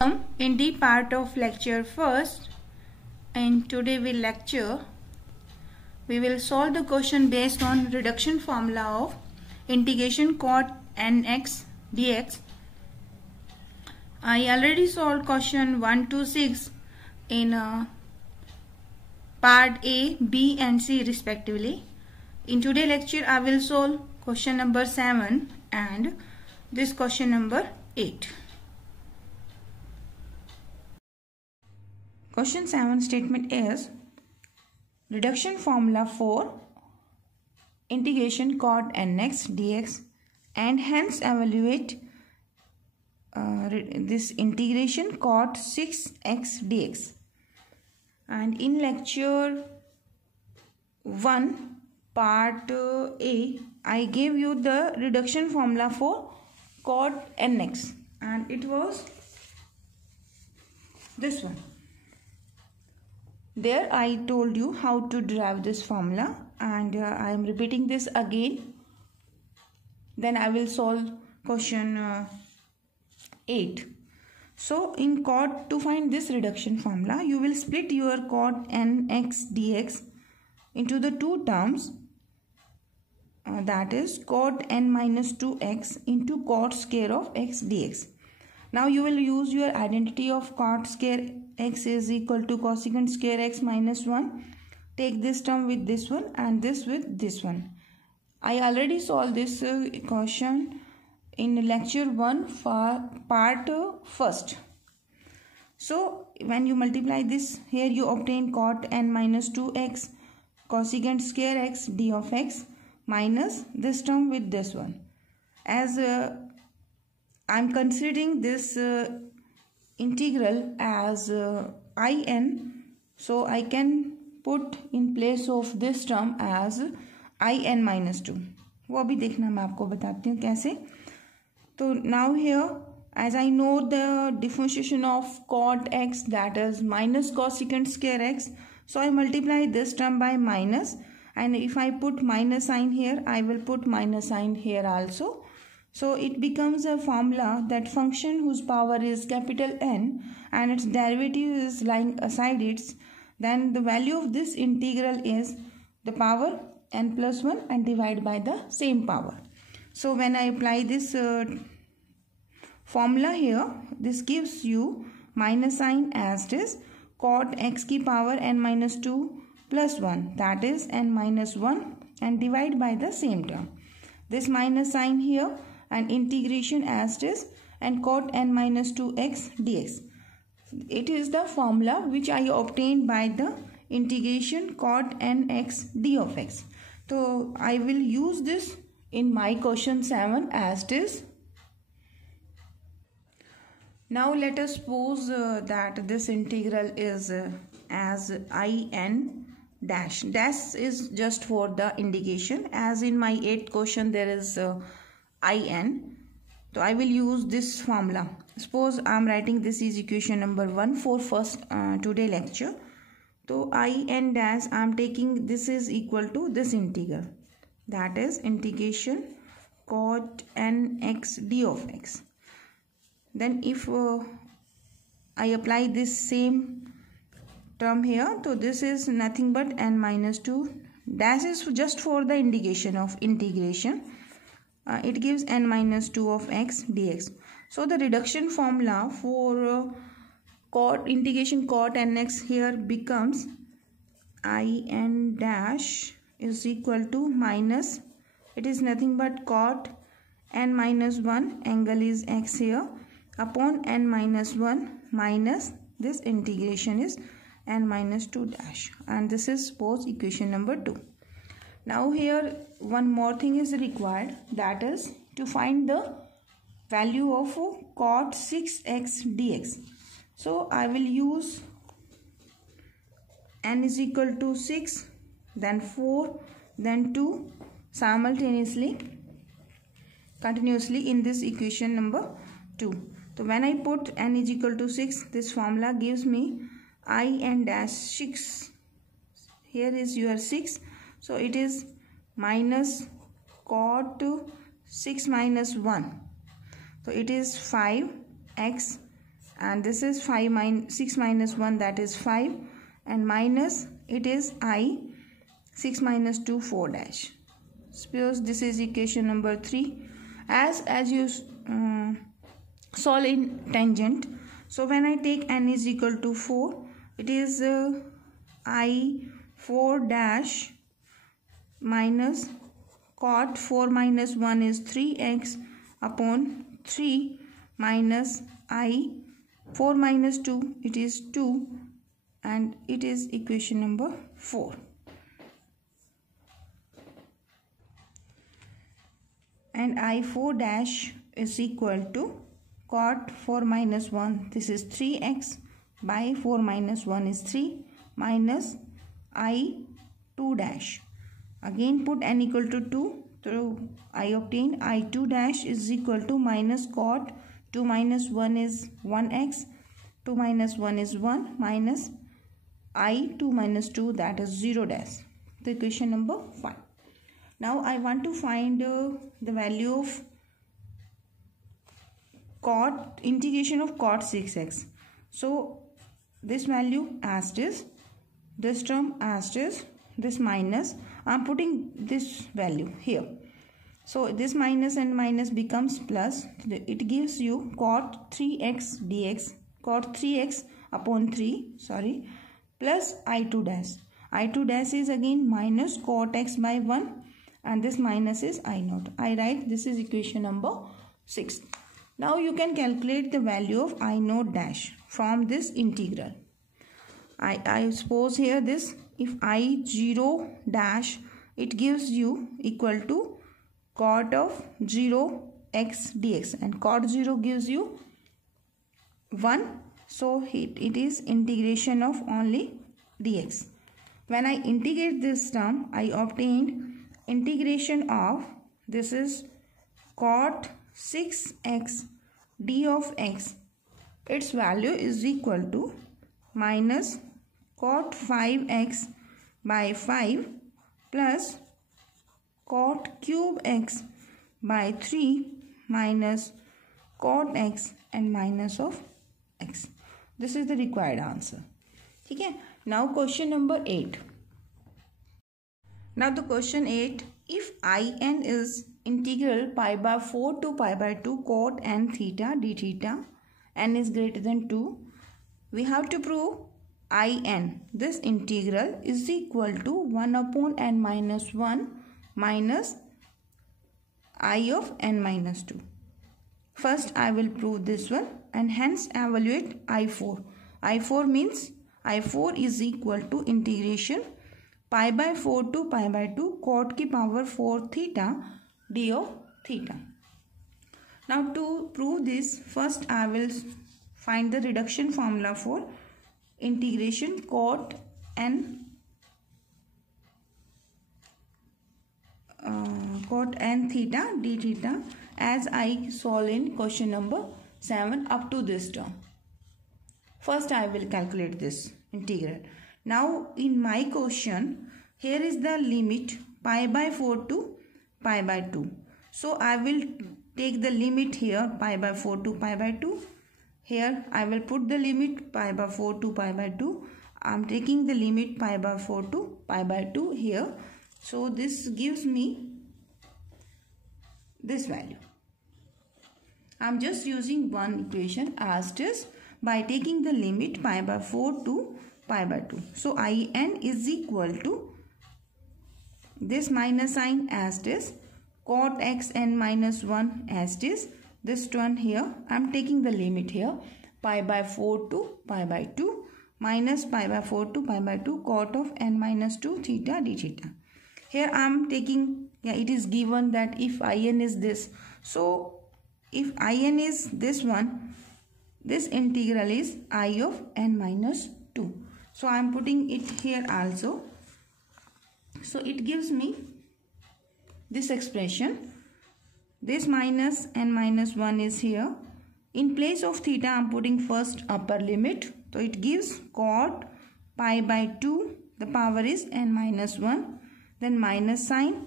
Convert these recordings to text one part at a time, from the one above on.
In the part of lecture first, and today we will solve the question based on reduction formula of integration cot nx dx. I already solved question 1 to 6 in part A, B and C respectively. In today's lecture I will solve question number 7 and this question number 8. Question 7 statement is reduction formula for integration cot nx dx and hence evaluate this integration cot 6x dx. And in lecture 1 part A I gave you the reduction formula for cot nx and it was this one. There I told you how to derive this formula and I am repeating this again. Then I will solve question 8. So in cot, to find this reduction formula, you will split your cot nx dx into the two terms, that is cot n minus 2x into cot square of x dx. Now you will use your identity of cot square x is equal to cosecant square x minus 1. Take this term with this one and this with this one. I already solved this question in lecture 1 for part first. So when you multiply this here you obtain cot n minus 2x cosecant square x d of x minus this term with this one. As I am considering this integral as in, so I can put in place of this term as in minus 2. वो अभी देखना मैं आपको बताती हूँ कैसे. तो now here as I know the differentiation of cot x, that is minus cosecant square x, so I multiply this term by minus, and if I put minus sign here I will put minus sign here also. So it becomes a formula that function whose power is capital N and its derivative is lying aside its, then the value of this integral is the power n plus 1 and divide by the same power. So when I apply this formula here, this gives you minus sign as it is cot x की power n minus 2 plus 1, that is n minus 1 and divide by the same term. This minus sign here and integration as it is and cot n minus 2x dx. It is the formula which I obtained by the integration cot nx d of x. So I will use this in my question 7 as it is. Now let us suppose that this integral is as in dash. Dash is just for the indication, as in my 8th question there is in. So I will use this formula. Suppose I am writing this is equation number 1 for first today lecture. So in dash I am taking this is equal to this integral, that is integration cot nx d of x. Then if I apply this same term here, so this is nothing but n minus 2. Dash is just for the indication of integration. It gives n minus 2 of x dx. So the reduction formula for integration cot nx here becomes in dash is equal to minus, it is nothing but cot n minus 1, angle is x here, upon n minus 1 minus this integration is n minus 2 dash, and this is suppose equation number 2. Now here one more thing is required, that is to find the value of cot 6x dx. So I will use n is equal to 6, then 4, then 2 simultaneously, continuously in this equation number 2. So when I put n is equal to 6, this formula gives me in dash 6. Here is your 6. So it is minus cot 6 minus 1. So it is 5x and this is 6 minus 1, that is 5, and minus it is I, 6 minus 2, 4 dash. Suppose this is equation number 3. As you solve in tangent, so when I take n is equal to 4, it is I 4 dash minus cot 4 minus 1 is 3x upon 3 minus I 4 minus 2, it is 2, and it is equation number 4. And I 4 dash is equal to cot 4 minus 1, this is 3x by 4 minus 1 is 3 minus I 2 dash. Again put n equal to 2, so I obtain I 2 dash is equal to minus cot 2 minus 1 is 1x, 2 minus 1 is 1 minus I 2 minus 2, that is 0 dash. The equation number 5. Now I want to find the value of cot, integration of cot 6x. So this value as it is, this term as it is, this minus, I am putting this value here. So this minus and minus becomes plus. It gives you cot 3x dx, cot 3x upon 3, plus I2 dash. I2 dash is again minus cot x by 1, and this minus is I naught. I write this is equation number 6. Now you can calculate the value of I naught dash from this integral. I suppose here this, if I 0 dash, it gives you equal to cot of 0 x dx, and cot 0 gives you 1, so it is integration of only dx. When I integrate this term, I obtained integration of, this is cot 6x d of x, its value is equal to minus cot 5x by 5 plus cot cube x by 3 minus cot x and minus of x. This is the required answer. Okay. Now question number 8. Now the question 8, if in is integral pi by 4 to pi by 2 cot n theta d theta, n is greater than 2, we have to prove in, this integral is equal to 1 upon n minus 1 minus I of n minus 2. First I will prove this one and hence evaluate I4. I4 means I4 is equal to integration pi by 4 to pi by 2 cot की power 4 theta d of theta. Now to prove this, first I will find the reduction formula for integration cot n theta d theta as I solve in question number 7 up to this term. First I will calculate this integral. Now in my question, here is the limit pi by 4 to pi by 2. So I will take the limit here pi by 4 to pi by 2. Here I will put the limit pi by 4 to pi by 2. I am taking the limit pi by 4 to pi by 2 here. So this gives me this value. I am just using one equation as it is by taking the limit pi by 4 to pi by 2. So in is equal to this minus sign as it is, cot x n minus 1 as it is, this one here I am taking the limit here pi by 4 to pi by 2 minus pi by 4 to pi by 2 cot of n minus 2 theta d theta. Here I am taking, it is given that if in is this, so if in is this one, this integral is I of n minus 2. So I am putting it here also. So it gives me this expression. This minus n minus 1 is here. In place of theta, I am putting first upper limit. So it gives cot pi by 2, the power is n minus 1. Then minus sign,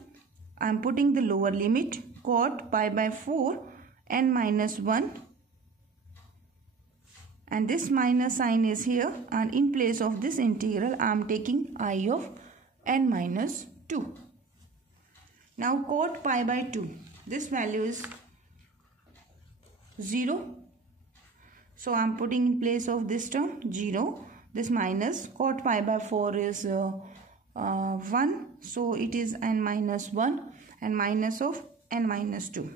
I am putting the lower limit, cot pi by 4, n minus 1. and this minus sign is here, and in place of this integral I am taking I of n minus 2. Now cot pi by 2, this value is 0, so I am putting in place of this term 0. This minus cot pi by 4 is 1, so it is n minus 1 and minus of n minus 2.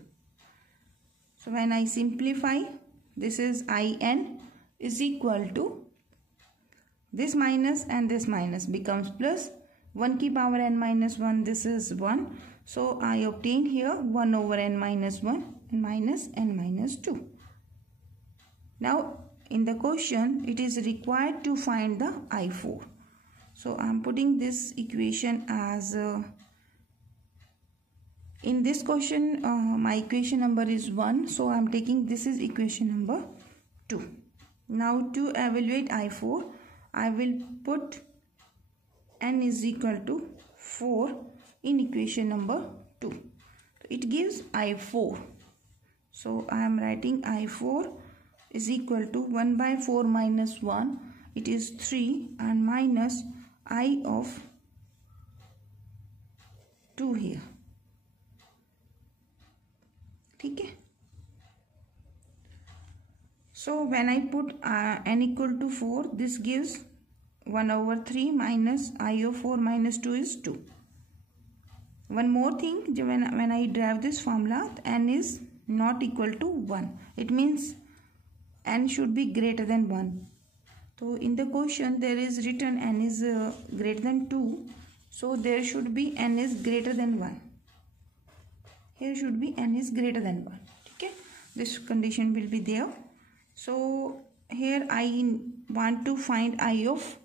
So when I simplify, this is in is equal to this minus and this minus becomes plus 1 की power n minus 1, this is 1. So I obtain here 1 over n minus 1 and minus n minus 2. Now in the question it is required to find the I4. So I am putting this equation as in this question my equation number is 1, so I am taking this is equation number 2. Now to evaluate I4, I will put n is equal to 4 in equation number 2. It gives I4. So I am writing I4 is equal to 1 by 4 minus 1, it is 3, and minus I of 2 here. Okay. So when I put n equal to 4, this gives 1 over 3 minus I of 4 minus 2 is 2. One more thing, when I derive this formula, n is not equal to 1. It means n should be greater than 1. So in the question there is written n is greater than 2. So there should be n is greater than 1. Here should be n is greater than 1. Okay, this condition will be there. So here I want to find I of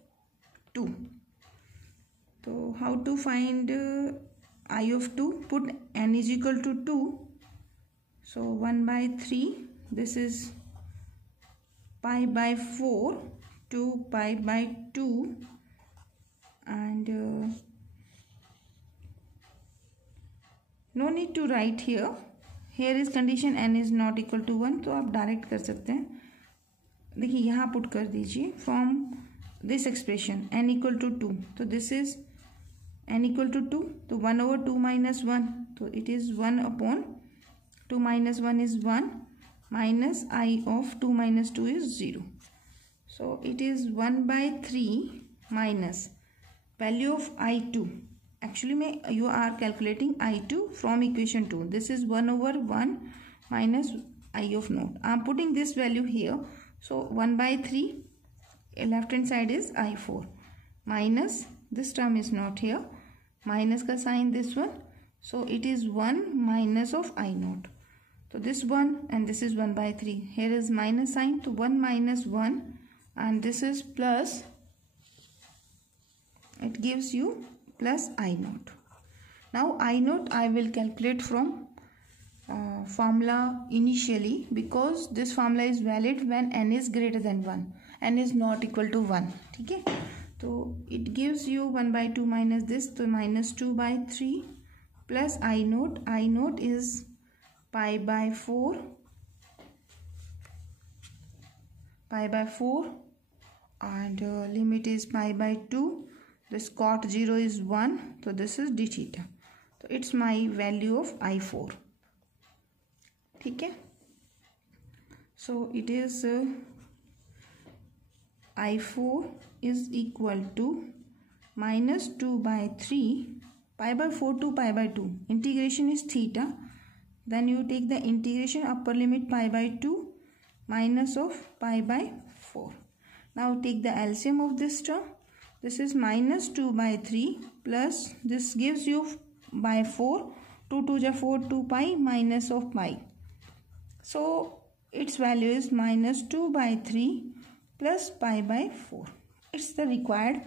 2. So how to find I of 2? Put n is equal to 2. So 1 by 3, this is pi by 4, 2 pi by 2, and no need to write here. Here is condition n is not equal to 1, तो आप direct कर सकते हैं. देखिए यहाँ put कर दीजिए from this expression n equal to 2. तो this is n equal to 2, तो 1 over 2 minus 1, तो it is 1 upon 2 minus 1 is 1, minus I of 2 minus 2 is 0. So it is 1 by 3 minus value of I2. Actually you are calculating I2 from equation 2. This is 1 over 1 minus I of 0. I am putting this value here. So 1 by 3, left hand side is I4, minus this term is not here, minus ka sign this one. So it is 1 minus of I0. So this 1 and this is 1 by 3. Here is minus sign, so 1 minus 1, and this is plus. It gives you plus I0. Now I0 I will calculate from formula initially, because this formula is valid when n is greater than 1. n is not equal to 1. Okay? So it gives you 1 by 2 minus this, so minus 2 by 3 plus I0. I0 is pi by 4. Pi by 4, and limit is pi by 2. This cot 0 is 1, so this is d theta. So it's my value of I4. Okay? So it is I4 is equal to minus 2 by 3, pi by 4 to pi by 2. Integration is theta. Then you take the integration, upper limit pi by 2 minus of pi by 4. Now take the LCM of this term. This is minus 2 by 3 plus this gives you by 4. 2 to the 4, 2 pi minus of pi. So its value is minus 2 by 3 plus pi by 4. It's the required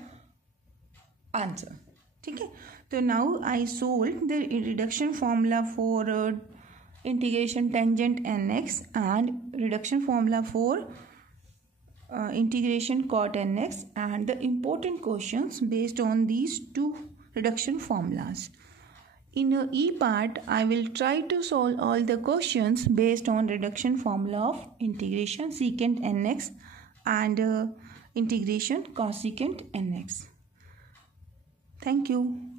answer. Okay? So now I solved the reduction formula for integration tangent nx and reduction formula for integration cot nx, and the important questions based on these two reduction formulas. In E part, I will try to solve all the questions based on reduction formula of integration secant nx and integration cosecant nx. Thank you.